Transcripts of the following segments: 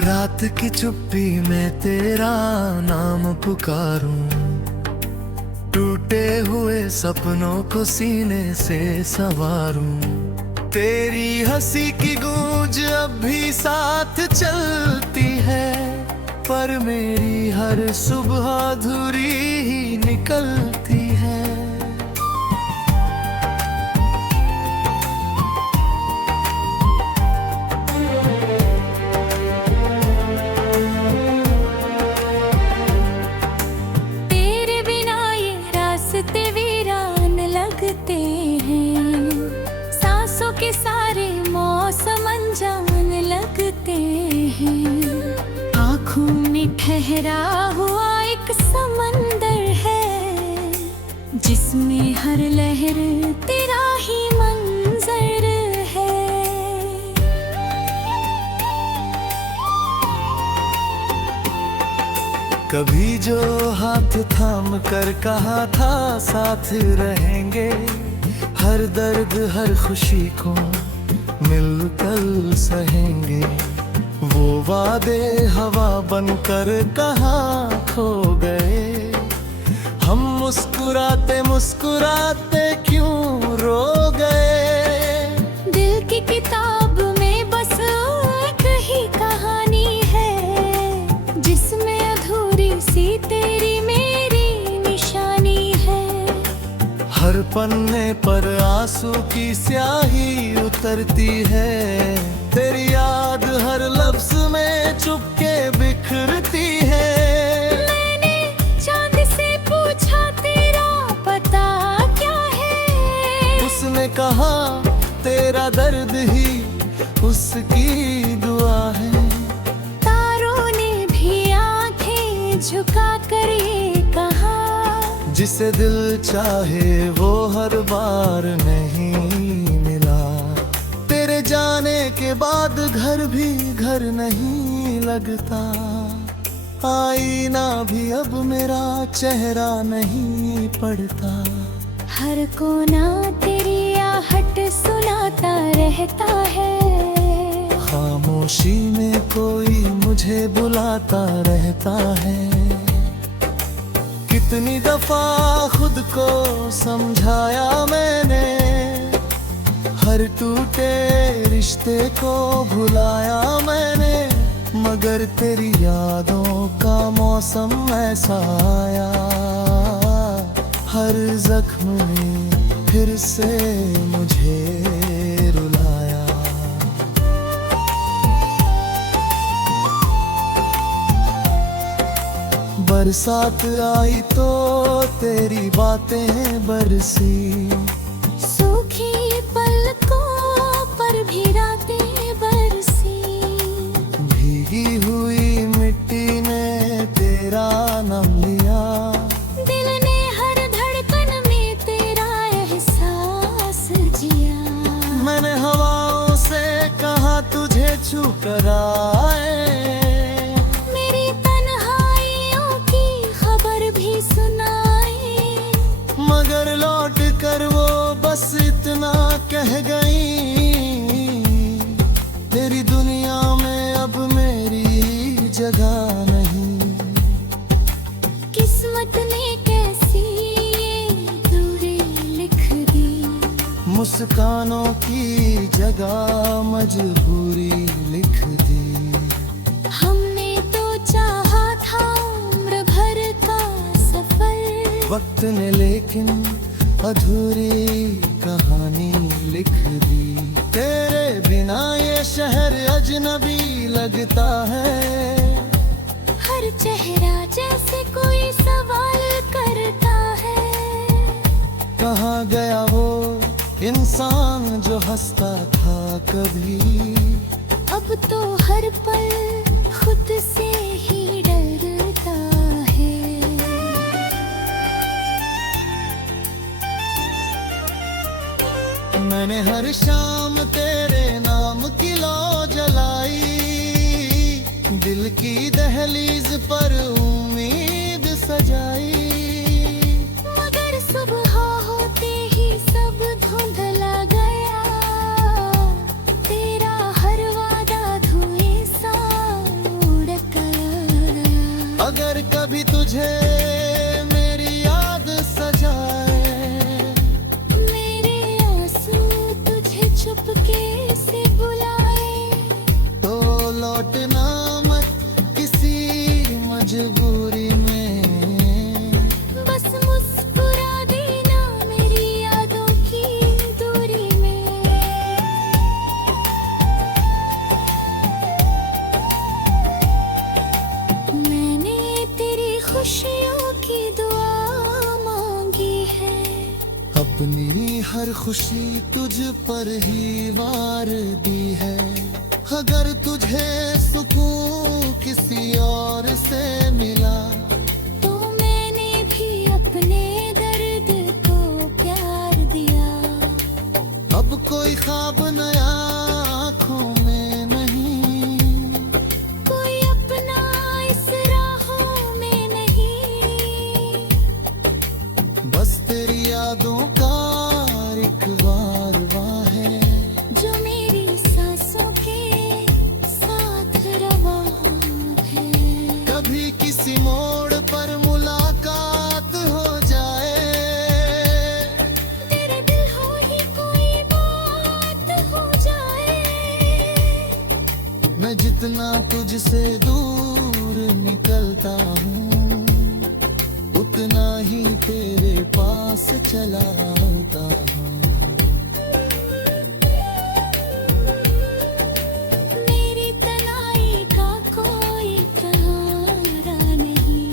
रात की चुप्पी में तेरा नाम पुकारूं, टूटे हुए सपनों को सीने से संवारूं। तेरी हंसी की गूंज अब भी साथ चलती है, पर मेरी हर सुबह अधूरी ही निकलती है। तेरे बिना ये रास्ते वीरान लगते हैं, सांसों के सारे मौसम अनजान लगते हैं। आँखों में ठहरा हुआ एक समंदर है, जिसमें हर लहर तेरा ही मंजर है। कभी जो हाथ थाम कर कहा था साथ रहेंगे, हर दर्द हर खुशी को मिलकर सहेंगे। वो वादे हवा बनकर कहाँ खो गए, हम मुस्कुराते मुस्कुराते क्यों रो गए। दिल की किताब में बस एक ही कहानी है, जिसमें अधूरी सी तेरी मेरी निशानी है। हर पन्ने पर आंसू की स्याही उतरती है, तेरी याद हर लफ्ज में चुपके बिखरती है। मैंने चांद से पूछा तेरा पता क्या है, उसने कहा तेरा दर्द ही उसकी दुआ है। तारों ने भी आंखें झुका कर ये कहा, जिसे दिल चाहे वो हर बार नहीं मिला। तेरे जाने के बाद घर भी घर नहीं लगता, आईना भी अब मेरा चेहरा नहीं पड़ता। हर कोना तेरी आहट सुनाता रहता है, खामोशी में कोई मुझे बुलाता रहता है। कितनी दफा खुद को समझाया मैंने, हर टूटे रिश्ते को भुलाया मैंने, मगर तेरी यादों का मौसम ऐसा आया, हर जख्म ने फिर से मुझे रुलाया। बरसात आई तो तेरी बातें बरसी, सूखी पलकों पर भी रातें बरसी। भीगी हुई मिट्टी ने तेरा नाम लिया, दिल ने हर धड़कन में तेरा एहसास जिया। मैंने हवाओं से कहा तुझे छू कर आए, मेरी तन्हाइयों की खबर भी सुनाए, मगर लौट कर वो बस इतना कह गई, तेरी दुनिया में अब मेरी जगह नहीं। किस्मत ने कैसी ये दूरी लिख दी, मुस्कानों की जगह मजबूरी लिख दी। हमने तो चाहा था उम्र भर का सफर, वक्त ने लेकिन अधूरी कहानी लिख दी। तेरे बिना ये शहर अजनबी लगता है, हर चेहरा जैसे कोई सवाल करता है। कहाँ गया वो इंसान जो हंसता था कभी, अब तो हर पल खुद से ही डरता है। मैंने हर शाम तेरे नाम की लौ जलाई, दिल की दहलीज पर उम्मीद सजाई, मगर सुबह होते ही सब धुंधला गया, तेरा हर वादा धुएं सा तुझे मेरी याद सजाए, मेरे आंसू तुझे चुपके से बुलाए, तो लौटना मत किसी मजबूरी में, बस मुस्कुरा देना मेरी यादों की दूरी में। मैंने तेरी खुशियों की दुआ मांगी है, अपनी हर खुशी तुझ पर ही वार दी है। अगर तुझे सुकून किसी और से मिला, तो मैंने भी अपने दर्द को प्यार दिया। अब कोई ख्वाब नया आँखों में नहीं, कोई अपना इस राहों में नहीं, बस तेरी यादों का एक वारवा है, जो मेरी सांसों के साथ रवा है। कभी किसी मोड़ पर मुलाकात हो जाए, तेरे दिल हो ही कोई बात हो जाए। मैं जितना तुझसे दूर निकलता हूँ, उतना ही तेरे पास चला आता हूँ। मेरी तनाई का कोई सहारा नहीं,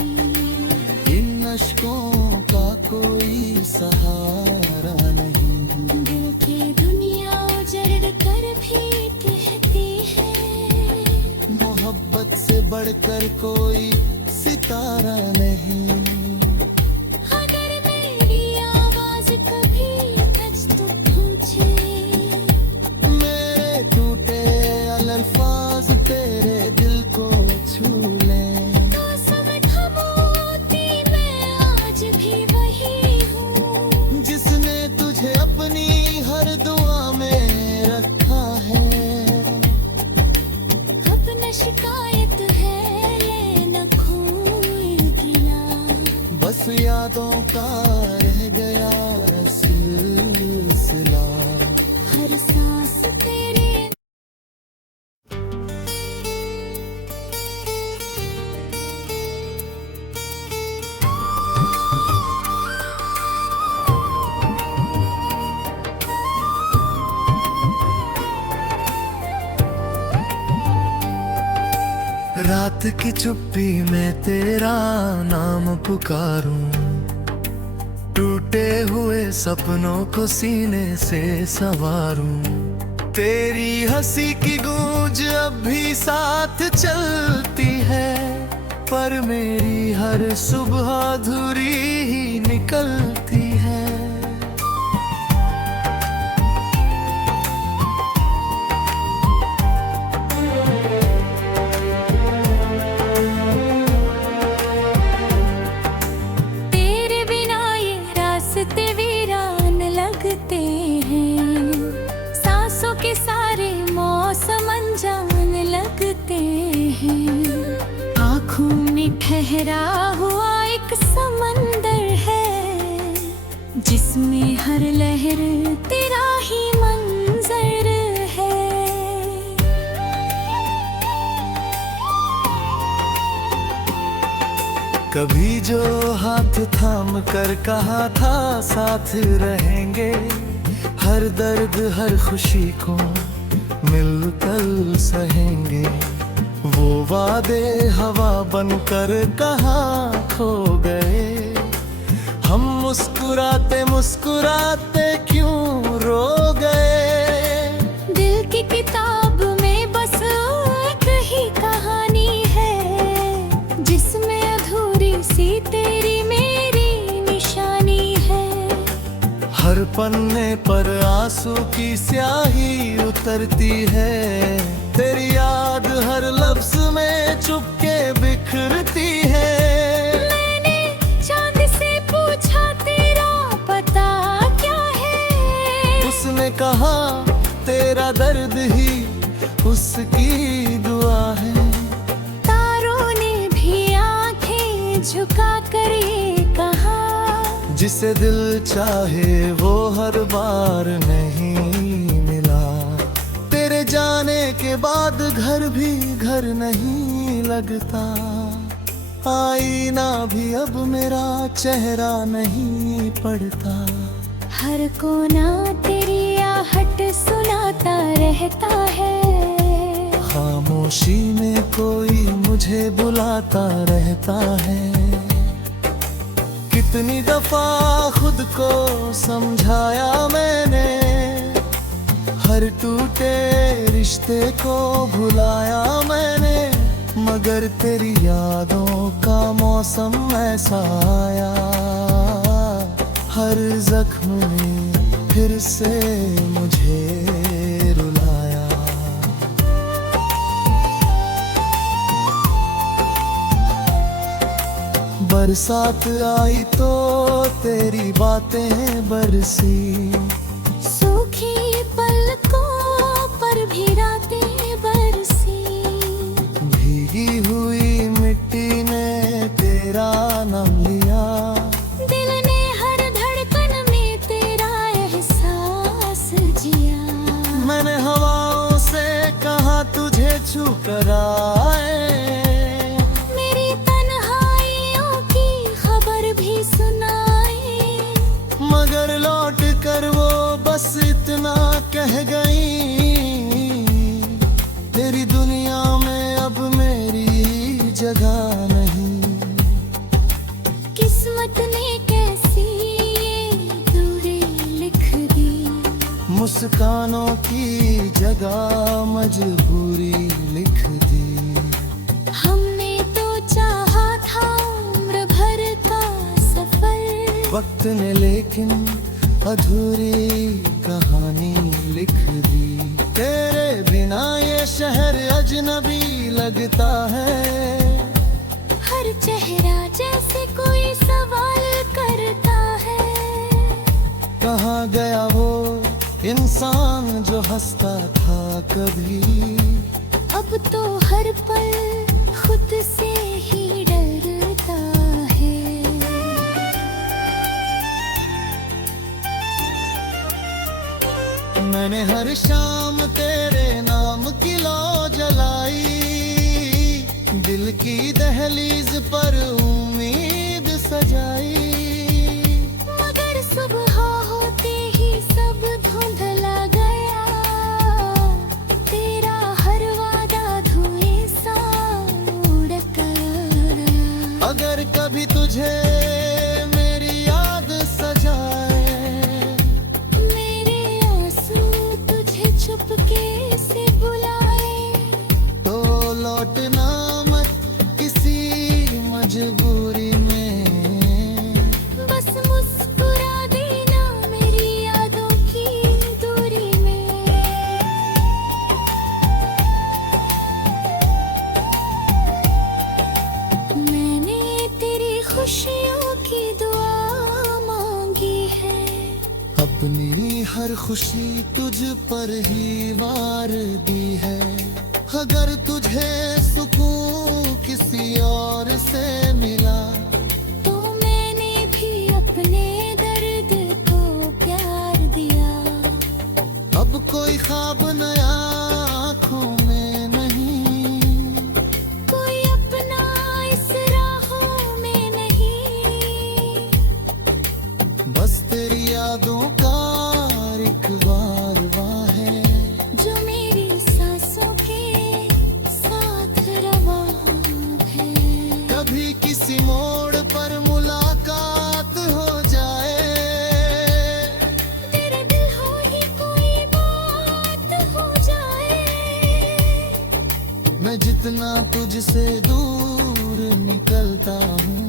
इन अश्कों का कोई सहारा नहीं, दिल की दुनिया उजड़ कर भी कहती है, मोहब्बत से बढ़कर कोई सितारा नहीं। अगर मेरी आवाज कभी सच तो पूछे, मेरे टूटे अल्फाज तेरे दिल को छू लें, तो समझ खामोशी मैं आज भी वही हूँ, जिसने तुझे अपनी हर दुआ में रखा है। अब न शिकायत है ये न कोई गिला, बस यादों का रह गया सिलसिला। हर सांस तेरे। रात की चुप्पी में तेरा नाम पुकारूं, टूटे हुए सपनों को सीने से संवारूं, तेरी हंसी की गूंज अब भी साथ चलती है, पर मेरी हर सुबह अधूरी ही निकलती है। तेरे बिना ये रास्ते वीरान लगते हैं, सांसों के सारे मौसम अनजान लगते हैं। आँखों में ठहरा हुआ एक समंदर है, जिसमें हर लहर तेरा ही मंजर है। कभी जो हाथ थाम कर कहा था साथ रहेंगे, हर दर्द हर खुशी को मिलकर सहेंगे, वो वादे हवा बनकर कहाँ खो गए। हम मुस्कुराते मुस्कुराते क्यों रो गए। दिल की किताब में बस एक ही कहानी है, जिसमें अधूरी सी तेरी मेरी निशानी है। हर पन्ने पर आंसू की स्याही उतरती है, तेरी याद हर लफ्ज में चुपके बिखरती है। मैंने चांद से पूछा तेरा पता क्या है, उसने कहा तेरा दर्द ही उसकी दुआ है। तारों ने भी आंखें झुका कर ये कहा, जिसे दिल चाहे वो हर बार नहीं मिला। तेरे जाने के बाद घर भी घर नहीं लगता, आईना भी अब मेरा चेहरा नहीं पड़ता। हर कोना तेरी आहट सुनाता रहता है, खामोशी में कोई मुझे बुलाता रहता है। कितनी दफा खुद को समझाया मैंने, हर टूटे रिश्ते को भुलाया मैंने, मगर तेरी यादों का मौसम ऐसा आया, हर जख्म ने फिर से मुझे रुलाया। बरसात आई तो तेरी बातें बरसी, सूखी पलकों पर भी रातें बरसी। भीगी हुई मिट्टी ने तेरा नाम लिया, दिल ने हर धड़कन में तेरा एहसास जिया। मैंने हवाओं से कहा तुझे छू कर आए, मेरी तन्हाइयों की खबर भी सुनाए, मगर लौट कर वो बस इतना कह गई, तेरी दुनिया में अब मेरी जगह नहीं। किस्मत ने कैसी ये दूरी लिख दी, मुस्कानों की जगह मजबूरी लिख दी। हमने तो चाहा था उम्र भर का सफर, वक्त ने लेकिन अधूरी कहानी लिख दी। तेरे बिना ये शहर अजनबी लगता है, हर चेहरा जैसे कोई सवाल करता है। कहाँ गया वो इंसान जो हंसता था कभी, अब तो हर पल खुद से ही डरता है। मैंने हर शाम तेरे नाम की लौ जलाई, दिल की दहलीज पर उम्मीद सजाई, मगर सुबह होते ही सब धुंधला गया, तेरा हर वादा धुएं सा उड़ गया। अगर कभी तुझे मेरी याद सजाए, मेरे आंसू तुझे चुपके से बुलाए, तो लौटना मत किसी मजबूरी में, बस मुस्कुरा देना मेरी यादों की दूरी में। मैंने तेरी खुशियों की दुआ मांगी है, अपनी हर खुशी तुझ पर ही वार दी है। अगर तुझे सुकून किसी और से मिला, तो मैंने भी अपने दर्द को प्यार दिया। अब कोई ख्वाब नया आँखों में नहीं, कोई अपना इस राहों में नहीं, बस तेरी यादों का एक कारवां है, जो मेरी सांसों के साथ रवा है। कभी किसी मोड़ पर मुलाकात हो जाए, तेरे दिल हो ही कोई बात हो जाए, मैं जितना तुझसे दूर निकलता हूँ,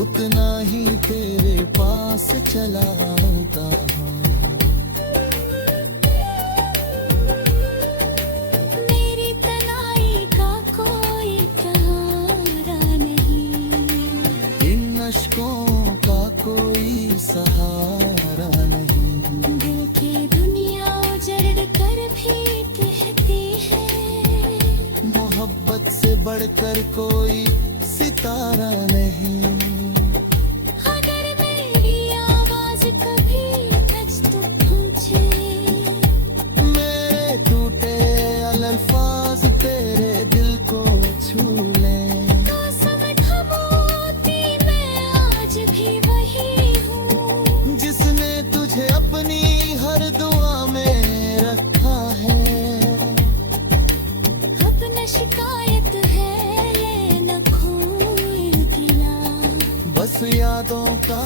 उतना ही तेरे पास चला होता हूँ। मेरी तनाई का कोई सहारा नहीं, इन अश्कों का कोई सहारा नहीं। दिल की दुनिया उजड़ कर भी कहती है, मोहब्बत से बढ़कर कोई सितारा नहीं। अगर मेरी आवाज कभी सच तो पूछे, मेरे टूटे अल्फाज तेरे दिल को छू ले, तो समझ मोती मैं आज भी वही हूँ, जिसने तुझे अपनी हर दुआ में रखा है। अब न शिकायत है ये न खोए गिला, बस यादों का